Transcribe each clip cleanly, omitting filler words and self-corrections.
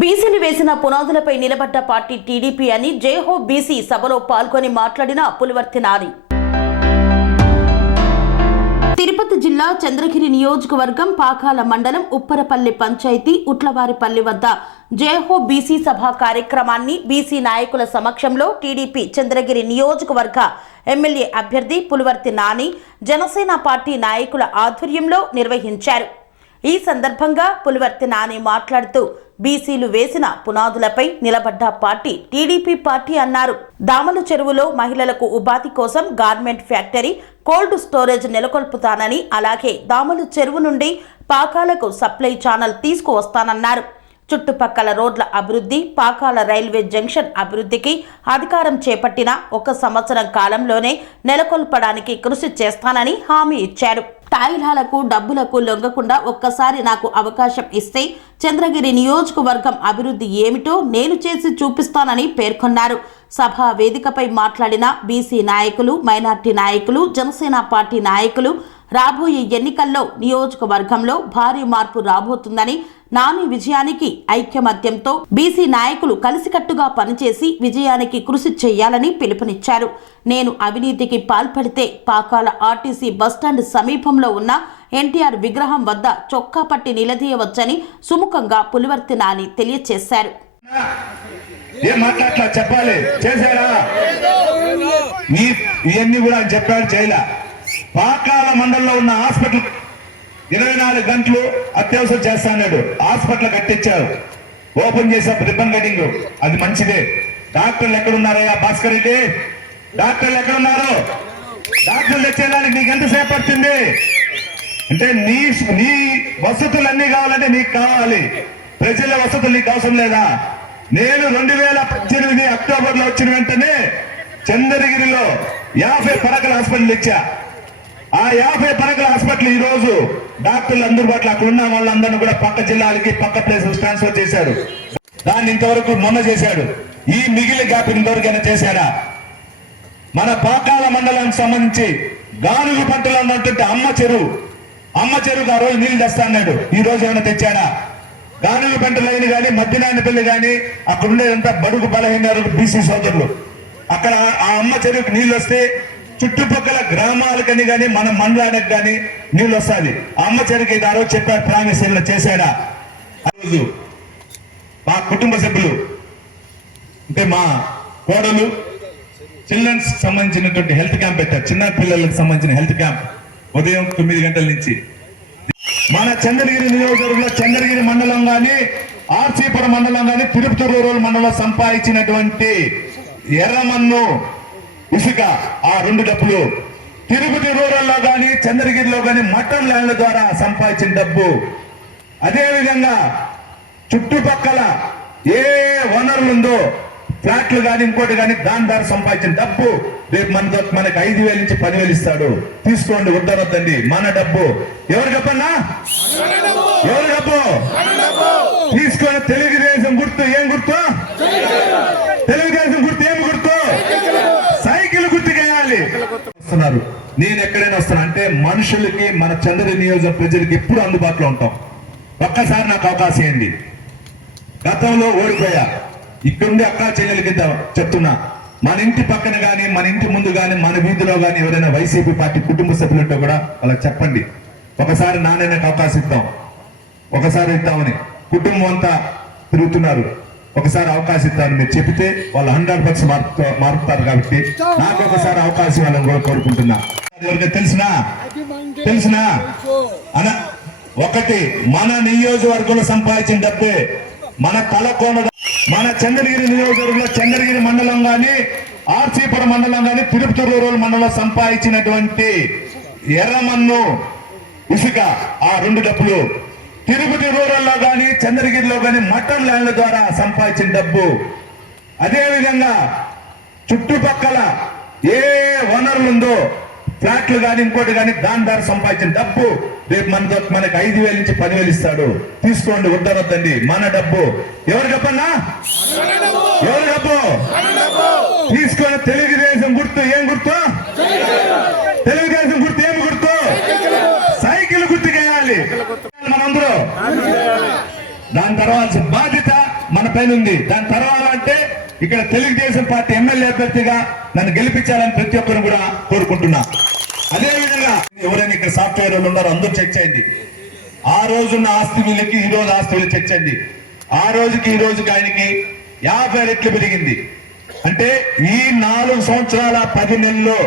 బీసీలు వేసిన పునాదులపై నిలబడ్డ పార్టీ టీడీపీ అని జైహో బీసీ సభలో పాల్గొని మాట్లాడిన పులివర్తి నాని. తిరుపతి జిల్లా చంద్రగిరి నియోజకవర్గం పాకాల మండలం ఉప్పరపల్లి పంచాయతీ ఉట్లవారిపల్లి వద్ద జైహో బీసీ సభ కార్యక్రమాన్ని బీసీ నాయకుల సమక్షంలో టీడీపీ చంద్రగిరి నియోజకవర్గ ఎమ్మెల్యే అభ్యర్థి పులివర్తి నాని జనసేన పార్టీ నాయకుల ఆధ్వర్యంలో నిర్వహించారు. ఈ సందర్భంగా పులివర్తి నాని మాట్లాడుతూ బీసీలు వేసిన పునాదులపై నిలబడ్డ పార్టీ టీడీపీ పార్టీ అన్నారు. దామల చెరువులో మహిళలకు ఉపాధి కోసం గార్మెంట్ ఫ్యాక్టరీ, కోల్డ్ స్టోరేజ్ నెలకొల్పుతానని, అలాగే దామల చెరువు నుండి పాకాలకు సప్లై ఛానల్ తీసుకువస్తానన్నారు. చుట్టుపక్కల రోడ్ల అభివృద్ధి, పాకాల రైల్వే జంక్షన్ అభివృద్ధికి అధికారం చేపట్టిన 1 సంవత్సరం కాలంలోనే నెలకొల్పడానికి కృషి చేస్తానని హామీ ఇచ్చారు. తాయిలాలకు డబ్బులకు లొంగకుండా ఒక్కసారి నాకు అవకాశం ఇస్తే చంద్రగిరి నియోజకవర్గం అభివృద్ధి ఏమిటో నేను చేసి చూపిస్తానని పేర్కొన్నారు. సభా వేదికపై మాట్లాడిన బీసీ నాయకులు, మైనార్టీ నాయకులు, జనసేన పార్టీ నాయకులు రాబోయే ఎన్నికల్లో నియోజకవర్గంలో భారీ మార్పు రాబోతుందని, నాని విజయానికి ఐక్యమత్యంతో బీసీ నాయకులు కలిసికట్టుగా పనిచేసి విజయానికి కృషి చేయాలని పిలుపునిచ్చారు. నేను అవినీతికి పాల్పడితే పాకాల ఆర్టీసీ బస్టాండ్ సమీపంలో ఉన్న ఎన్టీఆర్ విగ్రహం వద్ద చొక్కా పట్టి నిలదీయవచ్చని సుముఖంగా పులివర్తి నాని తెలియజేశారు. పాకాల మండలంలో ఉన్న హాస్పిటల్ 24 గంటలు అత్యవసరం చేస్తాడు. హాస్పిటల్ కట్టించారు, ఓపెన్ చేసా రిబ్బన్ కటింగ్, అది మంచిదే. డాక్టర్లు ఎక్కడున్నారయ్యా భాస్కర్ రెడ్డి? డాక్టర్లు ఎక్కడున్నారు? డాక్టర్లు తెచ్చేదానికి నీకు ఎంతసేపు పడుతుంది? అంటే నీ వసతులు అన్ని కావాలంటే నీకు కావాలి, ప్రజల వసతులు నీకు అవసరం లేదా? నేను 2018 అక్టోబర్ లో వచ్చిన వెంటనే చంద్రగిరిలో 50 పడకల హాస్పిటల్ ఇచ్చా. ఆ 50 పడకల హాస్పిటల్ ఈ రోజు డాక్టర్లు అందుబాటులో అక్కడ ఉన్న వాళ్ళందరినీ కూడా పక్క జిల్లాలకి, పక్క ప్లేసెస్ ట్రాన్స్ఫర్ చేశాడు. దాన్ని ఇంతవరకు మొన్న చేశాడు. ఈ మిగిలిన గ్యాప్ ఇంతవరకైనా చేశాడా? మన పాకాల మండలానికి సంబంధించి గానుగు పంటలో ఉన్నటువంటి అమ్మ చెరువుకు ఆ రోజు నీళ్లు తెస్తా అన్నాడు. ఈ రోజు ఏమైనా తెచ్చాడా? గానుగు పంటలు అయిన కానీ, మధ్యనాయనపల్లి కానీ, అక్కడ ఉండేదంతా బడుగు బలహీన బీసీ సోదరులు, అక్కడ ఆ అమ్మ చెరువుకి నీళ్ళు వస్తే చుట్టుపక్కల గ్రామాలకని కానీ మన మండలానికి కానీ నీళ్ళు వస్తుంది. అమ్మ చెరువుకి ఆ రోజు చెప్పాడు, ప్రామిస్ చేశాడా? ఆ రోజు మా కుటుంబ సభ్యులు అంటే మా కోడలు చిల్డ్రన్స్ సంబంధించినటువంటి హెల్త్ క్యాంప్ పెట్టారు. చిన్న పిల్లలకు సంబంధించిన హెల్త్ క్యాంప్ ఉదయం 9 గంటల నుంచి. మన చంద్రగిరి నియోజకవర్గంలో చంద్రగిరి మండలం కానీ, ఆర్సీపురం మండలం కానీ, తిరుపతి రూరల్ మండలం సంపాదించినటువంటి ఎర్రమన్ను, ఇసుక, ఆ 2 డబ్బులు తిరుపతి రూరల్లో కానీ, చంద్రగిరిలో కానీ మటన్ ల్యాండ్ల ద్వారా సంపాదించిన డబ్బు, అదేవిధంగా చుట్టుపక్కల ఏ వనరులు ఉందో ఫ్లాట్లు కానీ ఇంకోటి కానీ దాని ద్వారా సంపాదించిన డబ్బు రేపు మనకు 5,000 నుంచి 10,000 ఇస్తాడు. తీసుకోండి, వద్దనొద్దండి. మన డబ్బు ఎవరు చెప్పన్నా? ఎవరు డబ్బు తీసుకొని తెలుగుదేశం గుర్తు. ఏం గుర్తు? తెలుగుదేశం గుర్తు. ఏం గుర్తు? సైకిల్ గుర్తుకేయాలి. వస్తున్నారు. నేను ఎక్కడైనా వస్తాను అంటే మనుషులకి, మన చంద్రగిరి నియోజక ప్రజలకి ఎప్పుడు అందుబాటులో ఉంటాం. ఒక్కసారి నాకు అవకాశం ఏంది? గతంలో ఓడిపోయా. ఇక్కడుండి అక్కా చెల్లెలకి చెప్తున్నా, మన ఇంటి పక్కన కానీ, మన ఇంటి ముందు కానీ, మన వీధిలో కానీ ఎవరైనా వైసీపీ పార్టీ కుటుంబ సభ్యులుంటే కూడా వాళ్ళకి చెప్పండి, ఒకసారి నాన్నకు అవకాశం ఇద్దాం, ఒకసారి ఇద్దామని. కుటుంబం అంతా తిరుగుతున్నారు, ఒకసారి అవకాశం ఇస్తాను మీరు చెబితే వాళ్ళు 100% మారుతారు. కాబట్టి నాకు ఒకసారి అవకాశం ఇవ్వాలని కూడా కోరుకుంటున్నా. ఎవరికి తెలిసినా అన ఒకటి, మన నియోజకవర్గంలో సంపాదించిన డబ్బే మన తలకోన. మన చంద్రగిరి నియోజకవర్గంలో చంద్రగిరి మండలం కానీ, ఆర్సీపురం మండలం కానీ, తిరుపతి రూరల్ మండలం సంపాదించినటువంటి ఎర్రమన్ను, ఇసుక, ఆ 2 డబ్బులు తిరుపతి రూరల్లో కానీ, చంద్రగిరిలో కానీ మటన్ ల్యాండ్ల ద్వారా సంపాదించిన డబ్బు, అదేవిధంగా చుట్టుపక్కల ఏ వనరులు ఉందో ఫ్లాట్లు కానీ ఇంకోటి కానీ దాని ద్వారా సంపాదించిన డబ్బు రేపు మనకు 5,000 నుంచి 10,000 ఇస్తాడు. తీసుకోండి, వద్దనొద్దండి. మన డబ్బు ఎవరు చెప్పన్నా? ఎవరు డబ్బు తీసుకొని తెలుగుదేశం గుర్తు. ఏం గుర్తు? తెలుగుదేశం గుర్తు. ఏం గుర్తు? సైకిల్ గుర్తుకేయాలి మనందరూ. దాని తర్వాత బాధ్యత మన పైన ఉంది. దాని తర్వాత అంటే ఇక్కడ తెలుగుదేశం పార్టీ ఎమ్మెల్యే అభ్యర్థిగా నన్ను గెలిపించాలని ప్రతి ఒక్కరు కూడా కోరుకుంటున్నా. అదే విధంగా ఎవరైనా ఇక్కడ సాఫ్ట్వేర్ వాళ్ళు ఉన్నారో అందరూ చెక్ చేయండి. ఆ రోజున్న ఆస్తి వీళ్ళకి ఈ రోజు ఆస్తి వీళ్ళు చెక్ చేయండి. ఆ రోజుకి ఈ రోజుకి ఆయనకి 50 రెట్లు పెరిగింది. అంటే ఈ 4 సంవత్సరాల 10 నెలల్లో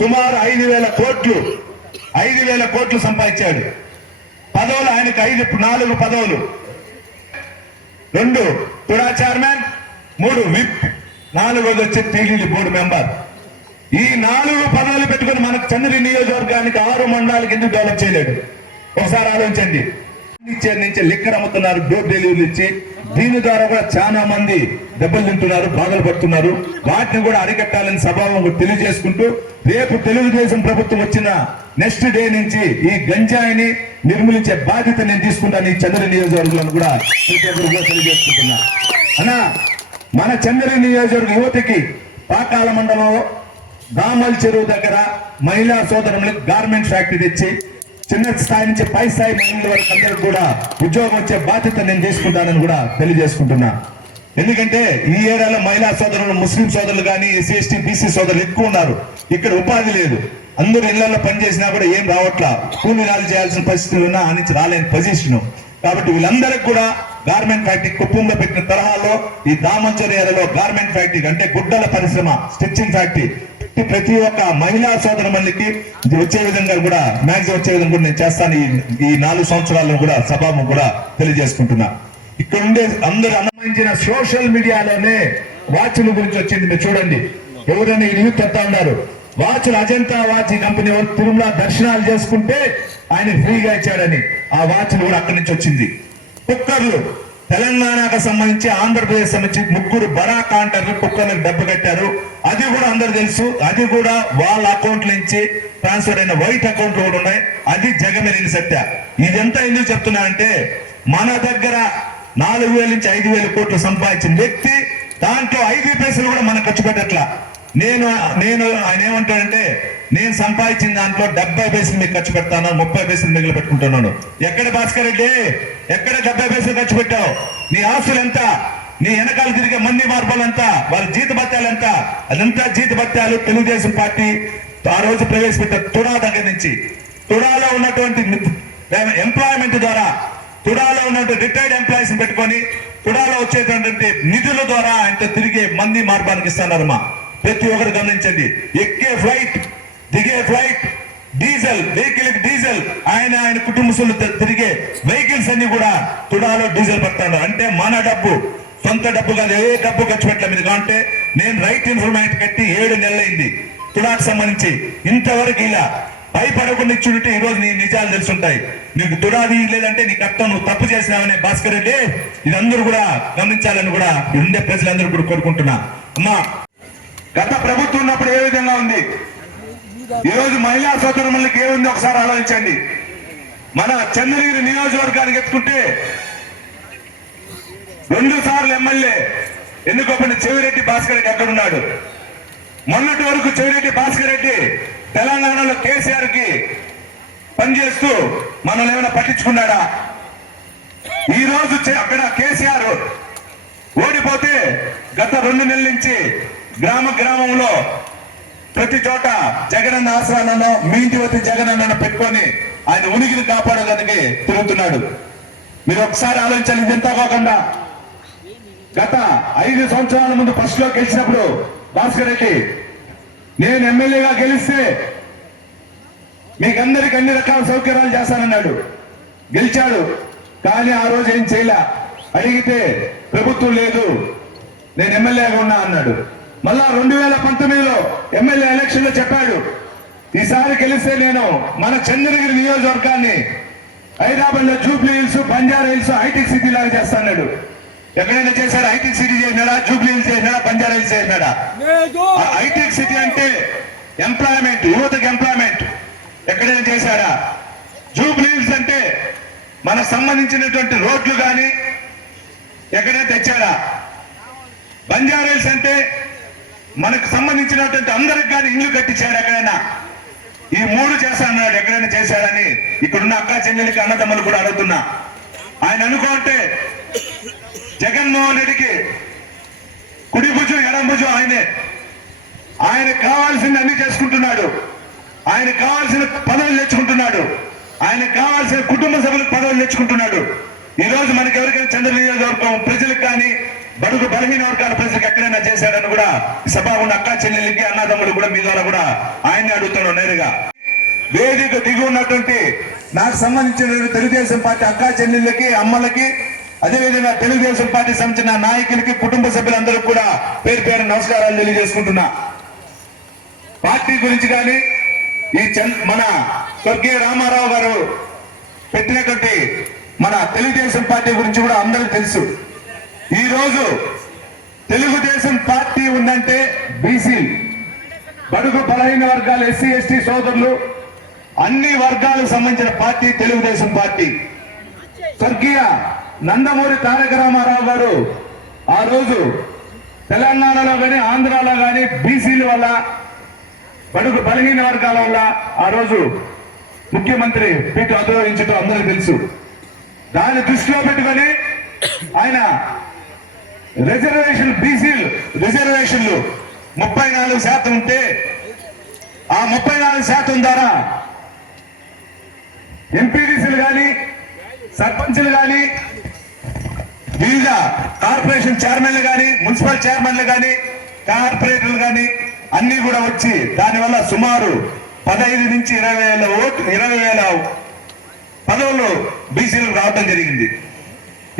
సుమారు 5,000 కోట్లు సంపాదించాడు. పదవులు ఆయనకు 4 పదవులు, 2 తుడా చైర్మన్, 3 విప్, 4వది వచ్చి టీడీపీ బోర్డు మెంబర్. ఈ 4 పదవులు పెట్టుకుని మనకు చంద్రగిరి నియోజకవర్గానికి 6 మండలాలకు ఎందుకు డెవలప్ చేయలేడు? ఒకసారి ఆలోచించండి. నుంచి లిక్కర్ అమ్ముతున్నారు, డోర్ డెలివరీలు ఇచ్చి. దీని ద్వారా కూడా చాలా మంది దెబ్బలు తింటున్నారు, బాధలు పడుతున్నారు. వాటిని కూడా అరికట్టాలని సభావం తెలియజేసుకుంటూ, రేపు తెలుగుదేశం ప్రభుత్వం వచ్చిన నెక్స్ట్ డే నుంచి ఈ గంజాయిని నిర్మూలించే బాధ్యత నేను తీసుకుంటాను ఈ చంద్రగిరి నియోజకవర్గంలో కూడా తెలియజేసుకుంటున్నా. అన్నా, మన చంద్రగిరి నియోజకవర్గ యువతకి పాకాల మండలంలో దామల్ చెరువు దగ్గర మహిళా సోదరులకు గార్మెంట్ ఫ్యాక్టరీ తెచ్చి చిన్న స్థాయి నుంచి పై స్థాయి మహిళల వరకు అందరికి కూడా ఉద్యోగం వచ్చే బాధ్యత నేను తీసుకుంటానని కూడా తెలియజేసుకుంటున్నా. ఎందుకంటే ఈ ఏరియాలో మహిళా సోదరులు, ముస్లిం సోదరులు కానీ, ఎస్సీ ఎస్టీ బీసీ సోదరులు ఎక్కువ ఉన్నారు. ఇక్కడ ఉపాధి లేదు. అందరూ ఇళ్లలో పనిచేసినా కూడా ఏం రావట్లా, కూలీనాలు చేయాల్సిన పరిస్థితులు ఉన్నా ఆ నుంచి రాలేని పొజిషన్. కాబట్టి వీళ్ళందరికీ కూడా గార్మెంట్ ఫ్యాక్టరీ కుప్పంలో పెట్టిన తరహాలో ఈ దామంచర్ ఏరియాలో గార్మెంట్ ఫ్యాక్టరీ అంటే గుడ్డల పరిశ్రమ, స్టిచ్చింగ్ ఫ్యాక్టరీ ప్రతి ఒక్క మహిళా సోదరు మళ్ళీకి వచ్చే విధంగా కూడా మ్యాక్సిమం వచ్చే విధంగా కూడా నేను చేస్తాను. ఈ 4 సంవత్సరాల్లో కూడా సభను కూడా తెలియజేసుకుంటున్నా. ఇక్కడ ఉండే అందరూ అనుమతించిన సోషల్ మీడియాలోనే వాచ్ల గురించి వచ్చింది. మీరు చూడండి, ఎవరైనా ఈ న్యూస్ చెప్తా ఉన్నారు. వాచ్లు అజంతా వాచ్ కంపెనీ వాళ్ళు తిరుమల దర్శనాలు చేసుకుంటే ఆయన ఫ్రీగా ఇచ్చాడని ఆ వాచ్లు కూడా అక్కడి నుంచి వచ్చింది. కుక్కర్లు తెలంగాణకు సంబంధించి, ఆంధ్రప్రదేశ్ సంబంధించి 3 బరా కాంటర్లు కుక్కర్లకు డబ్బు కట్టారు. అది కూడా అందరు తెలుసు. అది కూడా వాళ్ళ అకౌంట్ నుంచి ట్రాన్స్ఫర్ అయిన వైట్ అకౌంట్లు కూడా ఉన్నాయి. అది జగమెరిగిన సత్య. ఇదంతా ఎందుకు చెప్తున్నా అంటే, మన దగ్గర 4,000 నుంచి 5,000 కోట్లు సంపాదించిన వ్యక్తి దాంట్లో 5 పైసలు కూడా మనం ఖర్చు పెట్టట్లా. ఆయన ఏమంటాడంటే, నేను సంపాదించిన దాంట్లో 70 పైసలు మీకు ఖర్చు పెడతాను, 30 పైసలు మిగిలి పెట్టుకుంటున్నాను. ఎక్కడ భాస్కర్ రెడ్డి, ఎక్కడ 70 పైసలు ఖర్చు పెట్టావు? నీ ఆస్తులు ఎంత? నీ వెనకాల తిరిగే మంది మార్పులు ఎంత? వాళ్ళ జీతభత్యాలు ఎంత? అదంతా జీతభత్యాలు తెలుగుదేశం పార్టీ ఆ రోజు ప్రవేశపెట్ట తుడా దగ్గర నుంచి, తుడాలో ఉన్నటువంటి ఎంప్లాయ్మెంట్ ద్వారా, తుడాలో ఉన్నటువంటి రిటైర్డ్ ఎంప్లాయీస్ పెట్టుకొని తుడాలో వచ్చేటటువంటి నిధుల ద్వారా ఆయనతో తిరిగే మంది మార్పానికి ఇస్తున్నారమ్మా. ప్రతి ఒక్కరు గమనించండి. ఎక్కే ఫ్లైట్, దిగే ఫ్లైట్, డీజిల్ వెహికల్ డీజిల్, ఆయన కుటుంబ తిరిగే వెహికల్స్ అన్ని కూడా తుడాలో డీజిల్ పడతాడు. అంటే మన డబ్బు, సొంత డబ్బు కాదు, ఏ డబ్బు ఖర్చు పెట్టలే. మీరు అంటే నేను రైట్ ఇన్ఫర్మేట్ కట్టి 7 నెలలైంది తుడాకు సంబంధించి. ఇంతవరకు ఇలా భయపడకుండా ఇచ్చుంటే ఈ రోజు నీ నిజాలు తెలుసుంటాయి. నీకు తుడాది లేదంటే నీ కర్తం నువ్వు తప్పు చేసినావనే భాస్కర్ రెడ్డి ఇది అందరూ కూడా గమనించాలని కూడా ఉండే ప్రజలందరూ కూడా కోరుకుంటున్నా. అమ్మా, గత ప్రభుత్వం ఉన్నప్పుడు ఏ విధంగా ఉంది, ఈ రోజు మహిళా సోదరులకి ఏముంది ఒకసారి ఆలోచించండి. మన చంద్రగిరి నియోజకవర్గానికి ఎత్తుకుంటే 2 సార్లు ఎమ్మెల్యే ఎన్నుకోబడిన చెవిరెడ్డి భాస్కర్ రెడ్డి ఎక్కడున్నాడు? మొన్నటి వరకు చెవిరెడ్డి భాస్కర్ రెడ్డి తెలంగాణలో కేసీఆర్ కి పనిచేస్తూ మనల్ని ఏమైనా పట్టించుకున్నాడా? ఈ రోజు అక్కడ కేసీఆర్ ఓడిపోతే గత 2 నెలల నుంచి గ్రామంలో ప్రతి చోట జగనన్న ఆశ్రయాలను, మీ ఇంటి వద్ద జగనన్న పెట్టుకొని ఆయన ఉనికిని కాపాడడానికి తిరుగుతున్నాడు. మీరు ఒకసారి ఆలోచించాలి. ఇదంతా కాకుండా గత 5 సంవత్సరాల ముందు ఫస్ట్ లో గెలిచినప్పుడు భాస్కర్ రెడ్డి, నేను ఎమ్మెల్యేగా గెలిస్తే మీకందరికి అన్ని రకాల సౌకర్యాలు చేస్తానన్నాడు. గెలిచాడు, కానీ ఆ రోజు ఏం చేయలే. అడిగితే ప్రభుత్వం లేదు, నేను ఎమ్మెల్యేగా ఉన్నా అన్నాడు. మళ్ళా 2019లో ఎమ్మెల్యే ఎలక్షన్ లో చెప్పాడు, ఈసారి గెలిస్తే నేను మన చంద్రగిరి నియోజకవర్గాన్ని హైదరాబాద్ లో Jubilee Hills, Banjara Hills Hitech City లాగా చేస్తాడు. ఎక్కడైనా చేశాడు? హైటెక్ సిటీ చేసినాడా? జూబ్లీ హిల్స్ చేసినాడా? బంజారా హిల్స్ చేసినాడా? హైటెక్ సిటీ అంటే ఎంప్లాయ్మెంట్, యువతకి ఎంప్లాయ్మెంట్. ఎక్కడైనా చేశాడా? జూబ్లీ హిల్స్ అంటే మనకు సంబంధించినటువంటి రోడ్లు కానీ ఎక్కడైనా తెచ్చాడా? బంజారా హిల్స్ అంటే మనకు సంబంధించినటువంటి అందరికి కానీ ఇల్లు కట్టించాడు ఎక్కడైనా? ఈ 3 చేస్తాడు. ఎక్కడైనా చేశాడని ఇక్కడున్న అక్కా చెల్లెలకి, అన్నదమ్ములు కూడా అడుగుతున్నా. ఆయన అనుకుంటే జగన్మోహన్ రెడ్డికి కుడి భుజం ఎడం భుజం ఆయనే. ఆయన కావాల్సింది అన్ని చేసుకుంటున్నాడు. ఆయన కావాల్సిన పదవులు తెచ్చుకుంటున్నాడు. ఆయన కావాల్సిన కుటుంబ సభ్యులకు పదవులు తెచ్చుకుంటున్నాడు. ఈ రోజు మనకి ఎవరికైనా చంద్ర నియోజకవర్గం ప్రజలకు కానీ బడుగు బలహీన వర్గాల ప్రజలకు ఎక్కడైనా చేశాడని కూడా సభ ఉన్న అక్కా చెల్లెలకి అన్నదమ్ములు కూడా మీ ద్వారా కూడా ఆయన్ని అడుగుతున్నాం నేరుగా. వేదిక దిగి ఉన్నటువంటి నాకు సంబంధించిన తెలుగుదేశం పార్టీ అక్కా చెల్లెళ్ళకి అమ్మలకి అదేవిధంగా తెలుగుదేశం పార్టీ సంబంధించిన నాయకులకి కుటుంబ సభ్యులందరూ కూడా పేరు పేరు నమస్కారాలు తెలియజేసుకుంటున్నా. పార్టీ గురించి కానీ ఈ మన స్వర్గీయ రామారావు గారు పెట్టినటువంటి మన తెలుగుదేశం పార్టీ గురించి కూడా అందరికీ తెలుసు. ఈ రోజు తెలుగుదేశం పార్టీ ఉందంటే బీసీ బడుగు బలహీన వర్గాలు ఎస్సీ ఎస్టీ సోదరులు అన్ని వర్గాలకు సంబంధించిన పార్టీ తెలుగుదేశం పార్టీ. స్వర్గీయ నందమూరి తారక రామారావు గారు ఆ రోజు తెలంగాణలో కానీ ఆంధ్రాలో కానీ బీసీల వల్ల బడుగు బలహీన వర్గాల వల్ల ఆ రోజు ముఖ్యమంత్రి పీఠ అధిరోహించడం అందరికీ తెలుసు. దాన్ని దృష్టిలో పెట్టుకొని ఆయన బీసీ రిజర్వేషన్లు 34% ఉంటే ఆ 34% ద్వారా ఎంపీడీసీలు కానీ సర్పంచ్లు కానీ వివిధ కార్పొరేషన్ చైర్మన్లు కానీ మున్సిపల్ చైర్మన్లు కానీ కార్పొరేటర్లు కానీ అన్ని కూడా వచ్చి దానివల్ల సుమారు 15 నుంచి 20,000 పదవులు బీసీలకు రావడం జరిగింది.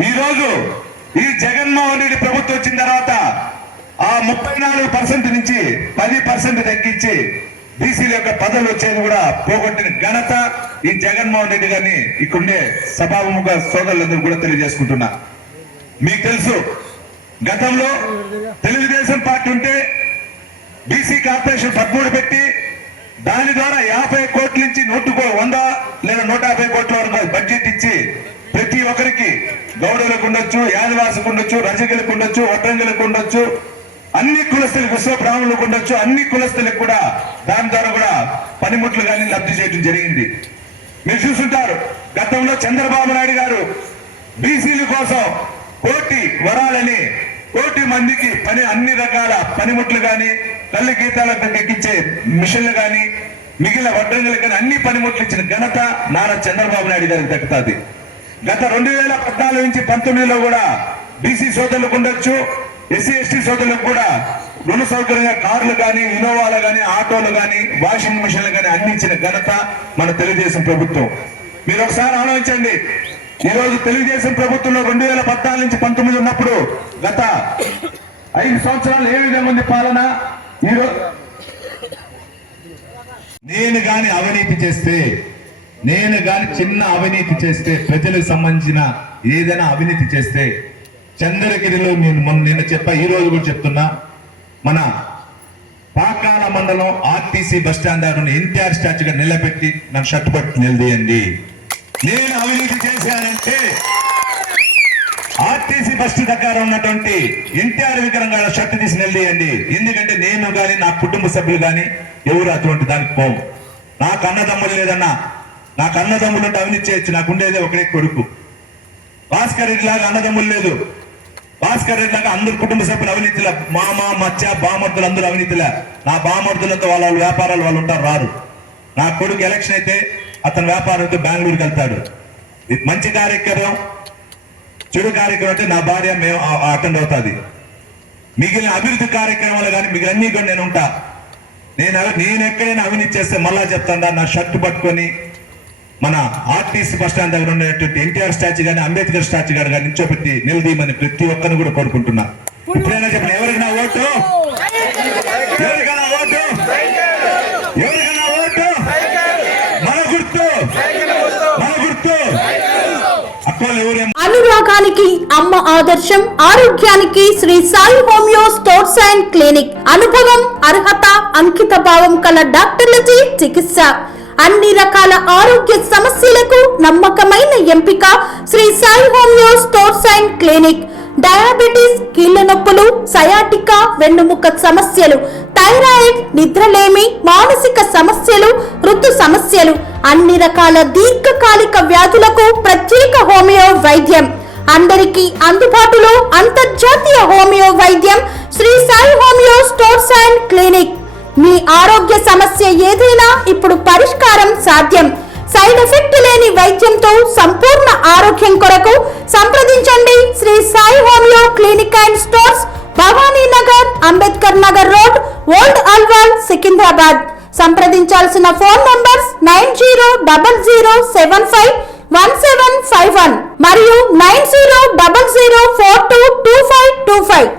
ఈ రోజు ఈ జగన్మోహన్ రెడ్డి ప్రభుత్వం వచ్చిన తర్వాత ఆ 34% నుంచి 10% తగ్గించి బీసీల యొక్క పదవులు వచ్చేది కూడా పోగొట్టిన ఘనత ఈ జగన్మోహన్ రెడ్డి గారిని ఇక్కడుండే సభాముఖ సోదరులందరూ కూడా తెలియజేసుకుంటున్నా. మీకు తెలుసు గతంలో తెలుగుదేశం పార్టీ ఉంటే బీసీ కార్పొరేషన్ 13 పెట్టి దాని ద్వారా 50 కోట్ల నుంచి 100 లేదా 150 కోట్ల వరకు బడ్జెట్ ఇచ్చి ప్రతి ఒక్కరికి గౌడలకు ఉండొచ్చు, యాదవాసుకు ఉండొచ్చు, రజకులకు ఉండొచ్చు, వడ్రంగులకు ఉండొచ్చు, అన్ని కులస్తులకు విశ్వ బ్రాహ్మణులకు ఉండొచ్చు, అన్ని కులస్తులకు కూడా దాని ద్వారా కూడా పనిముట్లు కానీ లబ్ధి చేయడం జరిగింది. మీరు చూస్తుంటారు గతంలో చంద్రబాబు నాయుడు గారు బీసీల కోసం 1 కోటి వరాలని 1 కోటి మందికి అన్ని రకాల పనిముట్లు కానీ తల్లి గీతాలకు ఎక్కించే మిషన్లు కానీ మిగిలిన వడ్రంగులకు కానీ అన్ని పనిముట్లు ఇచ్చిన ఘనత నారా చంద్రబాబు నాయుడు గారికి దక్కుతుంది. గత 2014 నుంచి 19లో కూడా బీసీ సోదరులకు ఉండొచ్చు, ఎస్సీ ఎస్టీ సోదరులకు కూడా రుణ సౌకర్యంగా కార్లు కానీ ఇన్నోవాలు కానీ ఆటోలు కానీ వాషింగ్ మిషన్లు కానీ అన్ని ఇచ్చిన ఘనత మన తెలుగుదేశం ప్రభుత్వం. మీరు ఒకసారి ఆలోచించండి. ఈ రోజు తెలుగుదేశం ప్రభుత్వంలో 2014 నుంచి 19 ఉన్నప్పుడు గత 5 సంవత్సరాలు ఏ విధంగా ఉంది పాలన. ఈరోజు నేను గాని అవినీతి చేస్తే, నేను గాని చిన్న అవినీతి చేస్తే, ప్రజలకు సంబంధించిన ఏదైనా అవినీతి చేస్తే చంద్రగిరిలో నేను చెప్పా, ఈ రోజు కూడా చెప్తున్నా, మన పాకాల మండలం ఆర్టీసీ బస్ స్టాండ్ దగ్గర ఎన్టీఆర్ స్టాచ్యూగా నిలబెట్టి నన్ను షర్ట్ పట్టు నిలదీయండి. నేను అవినీతి చేశానంటే ఆర్టీసీ బస్సు దగ్గర ఉన్నటువంటి ఎన్టీఆర్ విగ్రహంగా షర్ట్ తీసి నిలదీయండి. ఎందుకంటే నేను గాని నా కుటుంబ సభ్యులు గాని ఎవరు అటువంటి దానికి పోవు. నాకు అన్నదమ్ములు లేదన్నా, నాకు అన్నదమ్ములు అంటే అవినీతి చేయొచ్చు, నాకు ఉండేదే ఒకటే కొడుకు. భాస్కర్ రెడ్డి లాగా అన్నదమ్ములు లేదు, భాస్కర్ రెడ్డి లాగా అందరు కుటుంబ సభ్యులు అవినీతిలా, మామ మచ్చ బామర్దులు అందరూ అవినీతిలా. నా బామర్దులతో వాళ్ళ వ్యాపారాలు వాళ్ళు ఉంటారు, రారు. నా కొడుకు ఎలక్షన్ అయితే అతని వ్యాపారంతో బెంగళూరుకి వెళ్తాడు. ఇది మంచి కార్యక్రమం, చెడు కార్యక్రమం అంటే నా భార్య మేము అటెండ్ అవుతుంది. మిగిలిన అభివృద్ధి కార్యక్రమాలు కానీ మిగిలిన అన్ని కూడా నేను ఉంటా. నేను ఎక్కడైనా అవినీతి చేస్తే మళ్ళా చెప్తాడా, నా షర్ట్ పట్టుకొని మన ఆర్టీసీ బస్ స్టాండ్ దగ్గర ఉండేటువంటి ఎన్టీఆర్ స్టాచ్యూ కానీ అంబేద్కర్ స్టాచ్యూ గారు కానీ నిల్చోబెట్టి నిలదీయమని ప్రతి ఒక్కరిని కూడా కోరుకుంటున్నా. ఇప్పుడైనా చెప్పండి, ఎవరికైనా ఓటు, ఎవరికైనా ఓటు, ఎవరికైనా ఓటు, మన గుర్తు, మన గుర్తు. అక్కలు ఎవరేమో అనురాగానికి అమ్మ ఆదర్శం, ఆరోగ్యానికి Shri Sai homeo stores and clinic. అనుభవం, అర్హత, అంకిత భావం కల డాక్టర్లచే చికిత్స. అన్ని రకాల ఆరోగ్య సమస్యలకు నమ్మకమైన ఎంపిక Shri Sai homeo stores and clinic. Diabetes, కీళ్ల నొప్పులు, సయాటికా, వెన్నుముక సమస్యలు, థైరాయిడ్, నిద్రలేమి, మానసిక సమస్యలు, ఋతు సమస్యలు, అన్ని రకాల దీర్ఘకాలిక వ్యాధులకు ప్రత్యేక హోమియో వైద్యం. అందరికీ అందుబాటులో అంతర్జాతీయ హోమియో వైద్యం Shri Sai homeo stores and clinic. మీ ఆరోగ్య సమస్య ఏదైనా ఇప్పుడు పరిష్కారం సాధ్యం. సైడ్ ఎఫెక్ట్ లేని వైద్యంతో సంపూర్ణ ఆరోగ్యం కొరకు సంప్రదించండి Shri Sai homeo clinic and stores, Bhavani Nagar, Ambedkar Nagar road, old Alwal, Secunderabad. సంప్రదించాల్సిన ఫోన్ నంబర్స్ 9000751751 మరియు 9000422525.